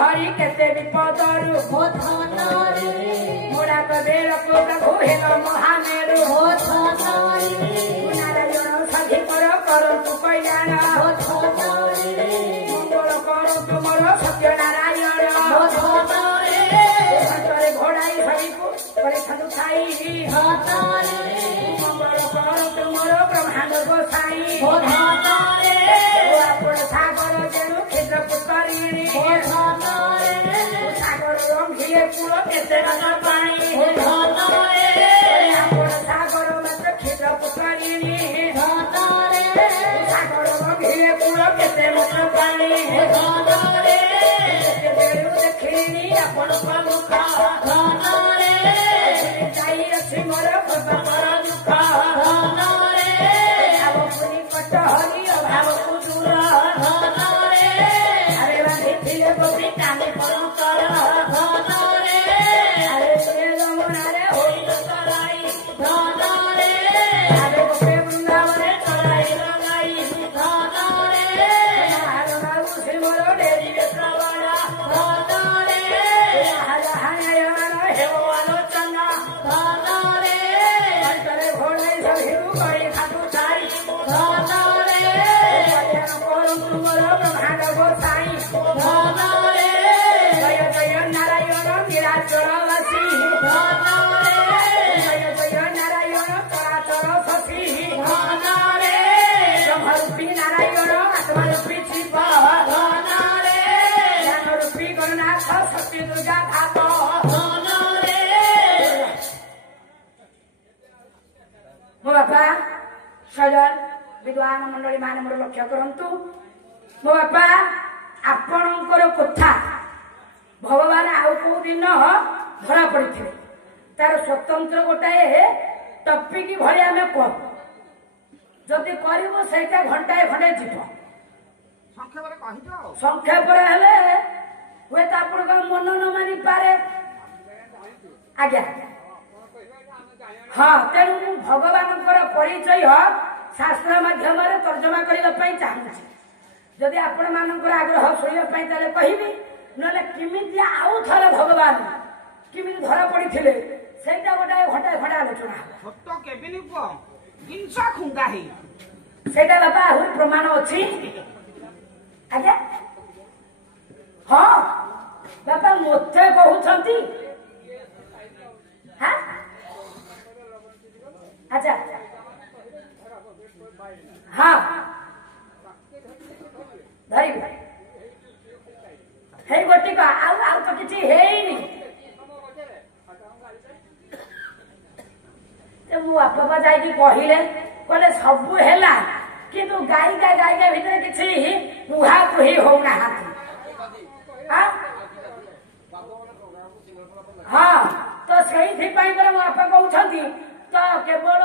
हरि केते विपदरु मोरा कबेर को प्रभु हेन महामेरु नारायण सखी कर तु कल्याण मंगल कर तुमर सत्य नारायण घोड़ाई सखीको परीक्षा खाई मंगल कर तुमर ब्रह्मांड गोसाई आपण सागर जेणु क्षेत्र पुष्करिणी सागर रंगिए कूल केते रंग पानी आपण सागर मात्र क्षेत्र पुष्करिणी सागर रंगिए कूल केते मात्र पानी देखिनी आपण मुख जाई अछि मोर मोर दुख भावपुरी कट हरि अभाव को दूर अरे बांधिले गोपी कामे परंकर अरे प्रिय जमुनारे होई तराई अरे गोपे वृंदावने तराई रंगाई हारो बाबू से मोर डेरी बेत्रवाड़ा हारा हायन हेव आलोचना अंतरे घोड़े सभी बड़ी खाटू छाई ब्रह्मांड गोसाई जय जय नारायण नीलाचलवासी जय जय नारायण चराचर शशि ब्रह्मरूपी नारायण आत्मरूपी शिव ज्ञानरूपी गणनाथ सत्य दुर्गा घात मो बापा सजन विद्वान मंडली मान मोर लक्ष्य करंतु मो बापा आपणकर कथा भगवान आउ को दिन धरा पड़े तार स्वतंत्र गोटाए टपिक भले आम कह जदि कर घंटाए खंडे जीव ସଂକ୍ଷେପରେ ହେଲେ ହୁଏତ ଆପଣଙ୍କ ମନ ନ ମାନି ପାରେ ଆଜ୍ଞା। ହଁ ତେଣୁ ମୁଁ ଭଗବାନଙ୍କର ପରିଚୟ ଶାସ୍ତ୍ର ମାଧ୍ୟମରେ ତର୍ଜମା କରିବା ପାଇଁ ଚାହୁଁଛି। ଯଦି ଆପଣ ମାନଙ୍କର ଆଗ୍ରହ ଶୁଣିବା ପାଇଁ ତାହେଲେ କହିବି, ନହେଲେ କେମିତି ଆଉ ଥରେ ଭଗବାନ କେମିତି ଧରା ପଡିଥିଲେ ସେଇଟା ଗୋଟାଏ ଘଣ୍ଟାଏ ଖଣ୍ଡେ ଆଲୋଚନା ସେଇଟା ବାପା ଆହୁରି ପ୍ରମାଣ ଅଛି ଆଜ୍ଞା। ହଁ ବାପା ମୋତେ କହୁଛନ୍ତି ଆଚ୍ଛା ହଁ ଧରିବି ହେଇ ଗୋଟିକ ଆଉ ଆଉ ତ କିଛି ହେଇନି। ମୋ ବାପା ଯାଇକି କହିଲେ ସବୁ ହେଲା କିନ୍ତୁ ଗାଇକା ଭିତରେ କିଛି କୁହାକୁହି ହଉନାହାନ୍ତି। ହଁ ତ ସେଇଥିପାଇଁ ମୋ ବାପା କହୁଛନ୍ତି ତ କେବଳ